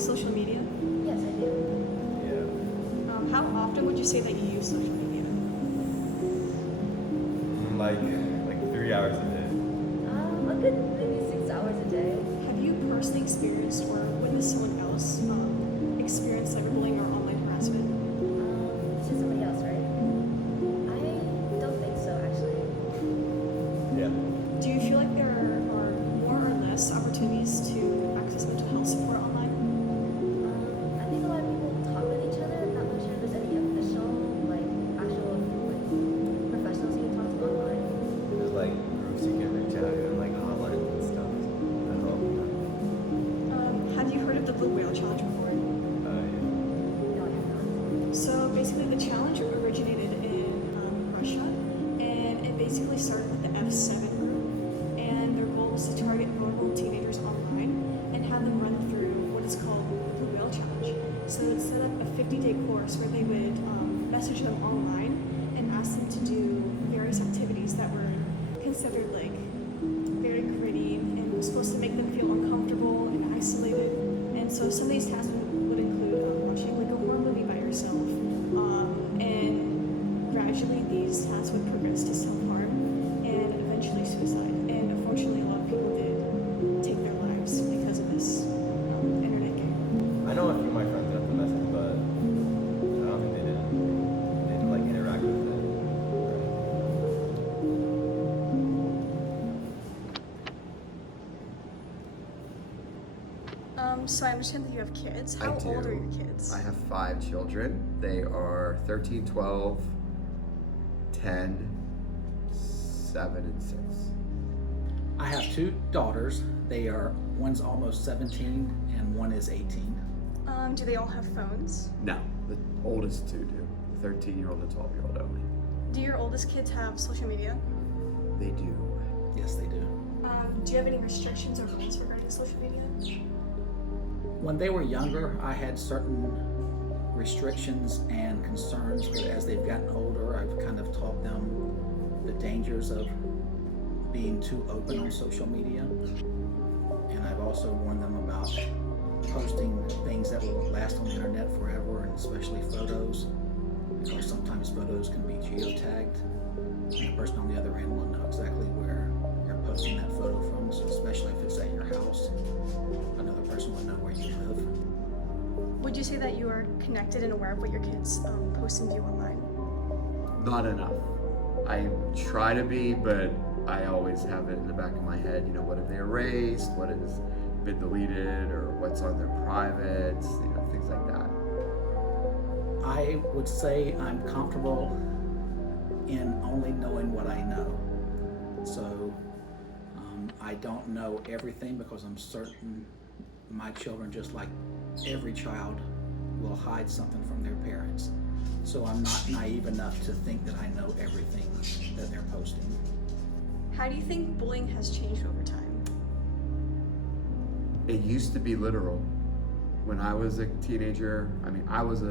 use social media? Yes, I do. Yeah. How often would you say that you use social media? Like 3 hours a day. A good maybe 6 hours a day. Have you personally experienced or witnessed someone else experience cyberbullying or online harassment? It's just somebody else, right? I don't think so, actually. Yeah. Do you feel like there are more or less opportunities to access mental health support online? I think a lot of people talk with each other. I'm not sure if there's any official, actual, professionals you can talk to online. There's like groups you can reach out to and like hotlines and stuff to help. Have you heard of the Blue Whale Challenge before? Yeah. No, I have not. So basically, the challenge originated in Russia, and it basically started with the F7 group. And their goal was to target normal teenagers online and have them run through what is called the Blue Whale Challenge. So it set up a 50-day course where they would message them online and ask them to do various activities that were considered like very gritty and was supposed to make them feel uncomfortable and isolated. And so some of these tasks would include watching like a horror movie by yourself, and gradually these tasks would progress to self-harm and eventually suicide. And unfortunately, a lot of people did take their lives because of this internet game. I know a few of my friends got the message, but I don't think they didn't like interact with it. So I understand that you have kids. I How do. old are your kids? I have 5 children. They are 13, 12, 10, 7, and 6. I have 2 daughters. One's almost 17 and one is 18. Do they all have phones? No, the oldest 2 do. The 13-year-old and 12-year-old only. Do your oldest kids have social media? They do. Yes, they do. Do you have any restrictions or rules regarding social media? When they were younger, I had certain restrictions and concerns, but as they've gotten older, I've kind of taught them the dangers of being too open on social media. And I've also warned them about posting things that will last on the internet forever, and especially photos, because sometimes photos can be geotagged, and the person on the other end will know exactly where you're posting that photo from, so especially if it's at your house, another person will know where you live. Would you say that you are connected and aware of what your kids post and view online? Not enough. I try to be, but I always have it in the back of my head, what have they erased, what has been deleted, or what's on their privates, things like that. I would say I'm comfortable in only knowing what I know. So I don't know everything, because I'm certain my children, just like every child, will hide something from their parents. So I'm not naive enough to think that I know everything that they're posting. How do you think bullying has changed over time? It used to be literal. When I was a teenager, I was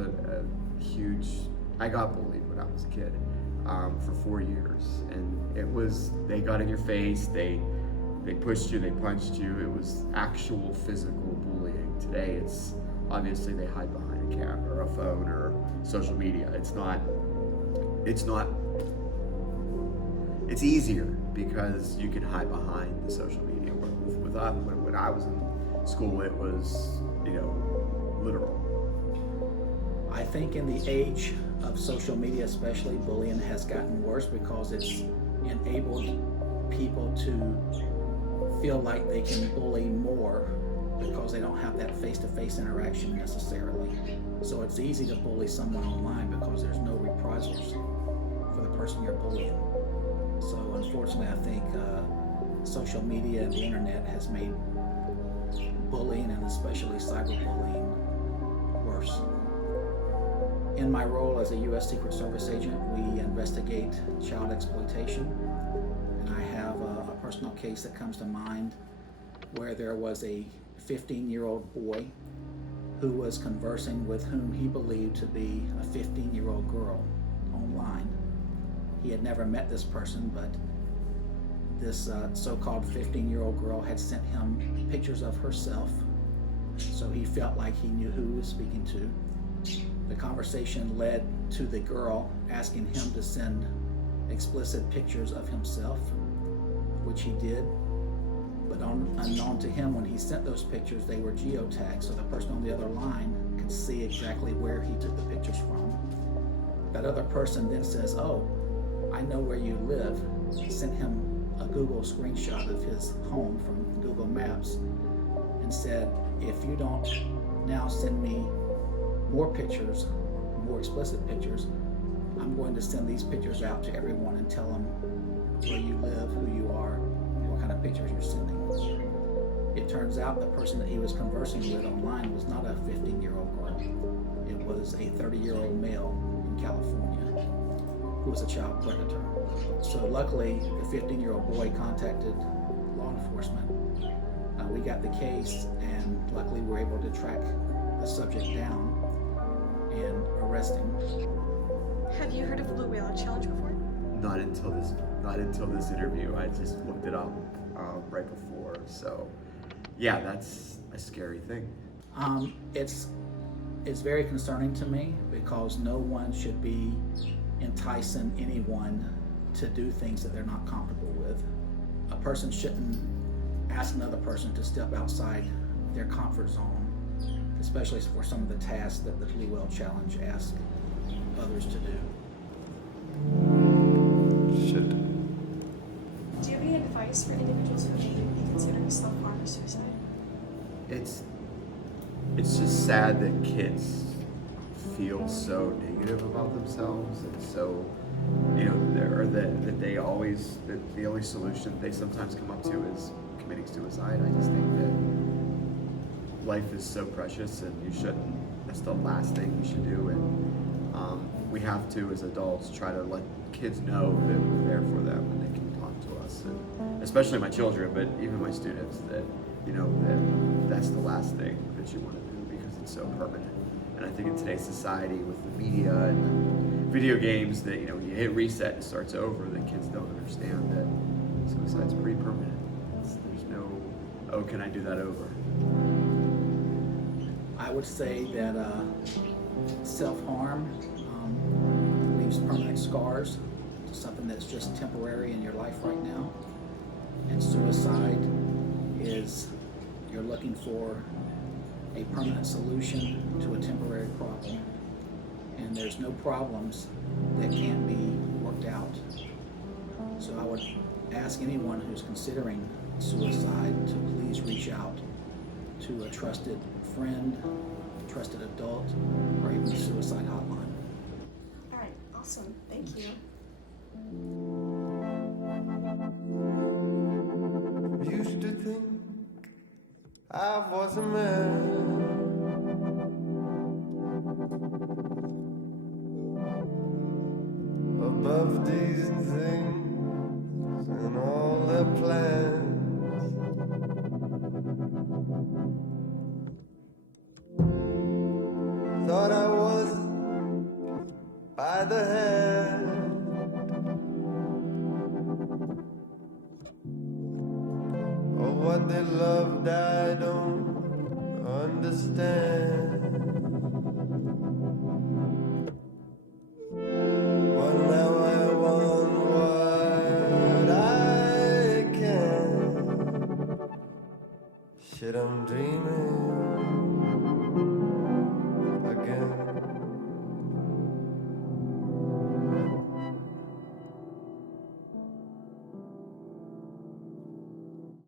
I got bullied when I was a kid for 4 years. And they got in your face, they pushed you, they punched you. It was actual physical bullying. Today, it's obviously they hide behind a camera or a phone or social media. It's easier because you can hide behind the social media. With us, when I was in school, it was, literal. I think in the age of social media especially, bullying has gotten worse because it's enabled people to feel like they can bully more because they don't have that face-to-face interaction necessarily. So it's easy to bully someone online because there's no reprisals for the person you're bullying. So unfortunately, I think social media and the internet has made bullying, and especially cyberbullying, worse. In my role as a U.S. Secret Service agent, we investigate child exploitation, and I have a personal case that comes to mind where there was a 15-year-old boy who was conversing with whom he believed to be a 15-year-old girl online. He had never met this person, but this so-called 15-year-old girl had sent him pictures of herself so he felt like he knew who he was speaking to. The conversation led to the girl asking him to send explicit pictures of himself, which he did. But unknown to him, when he sent those pictures, they were geotagged, so the person on the other line could see exactly where he took the pictures from. That other person then says, "Oh, I know where you live." He sent him a Google screenshot of his home from Google Maps and said, "If you don't now send me more pictures, more explicit pictures, I'm going to send these pictures out to everyone and tell them where you live, who you are, what kind of pictures you're sending." It turns out the person that he was conversing with online was not a 15-year-old girl. It was a 30-year-old male in California who was a child predator. So luckily, the 15-year-old boy contacted law enforcement. We got the case, and luckily we were able to track the subject down and arrest him. Have you heard of the Blue Whale Challenge before? Not until this interview. I just looked it up right before. So, yeah, that's a scary thing. It's very concerning to me because no one should be enticing anyone to do things that they're not comfortable with. A person shouldn't ask another person to step outside their comfort zone, especially for some of the tasks that the Blue Whale Challenge asks others to do. Should. Do you have any advice for individuals who may be considering self-harm or suicide? It's just sad that kids feel so negative about themselves and so, that they always, that the only solution they sometimes come up to is committing suicide. I just think that life is so precious and that's the last thing you should do. And we have to, as adults, try to let kids know that we're there for them and they can talk to us, and especially my children, but even my students, that that's the last thing that you want to do because it's so permanent. And I think in today's society with the media and the video games that, you hit reset and it starts over, that kids don't understand that suicide's pretty permanent. There's no, oh, can I do that over? I would say that self-harm leaves permanent scars. It's something that's just temporary in your life right now. And suicide is you're looking for a permanent solution to a temporary problem. And there's no problems that can't be worked out. So I would ask anyone who's considering suicide to please reach out to a trusted friend, trusted adult, or even a suicide hotline. All right, awesome. Thank you. Used to think I was a man. Above these things and all their plans. Thought I was by the hand. Oh, what they loved I don't understand. But now I want what I can. Shit, I'm dreaming.